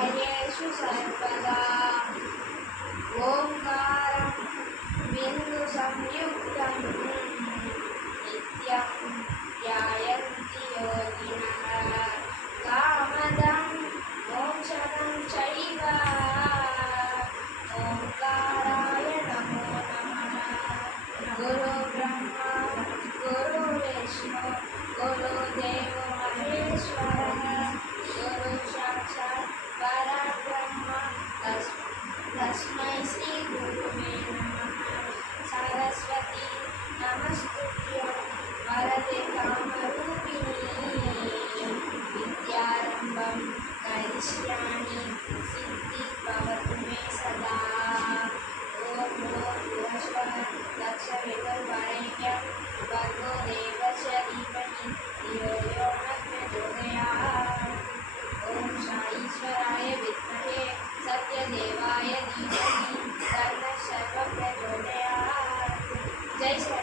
कार्येषु सर्वदा ओंकारं बिंदु संयुक्तं नित्यं ध्यायन्ति योगिनः कामदं मोक्षदं चैव ओंकाराय नमो नमः। गुरु ब्रह्मा गुरु विष्णु गुरुदेवो महेश्वरः गुरु साक्षात् परब्रह्म तस्मै श्री गुरुवे नमः। सरस्वती नमस्तुभ्यं वरदे कामरूपिणी विद्यारम्भं करिष्यामि सिद्धिर्भवतु मे सदा। ॐ भूर्भुवस्वः दक्षविदुर्वरेण्यं भर्गो देवस्य धीमहि धियो यो न प्रचोदयात्। ॐ साईश्वराय विद्महे सत्यदेवाय धीमहि तन्नः सर्वप्रचोदयात्। जय श्री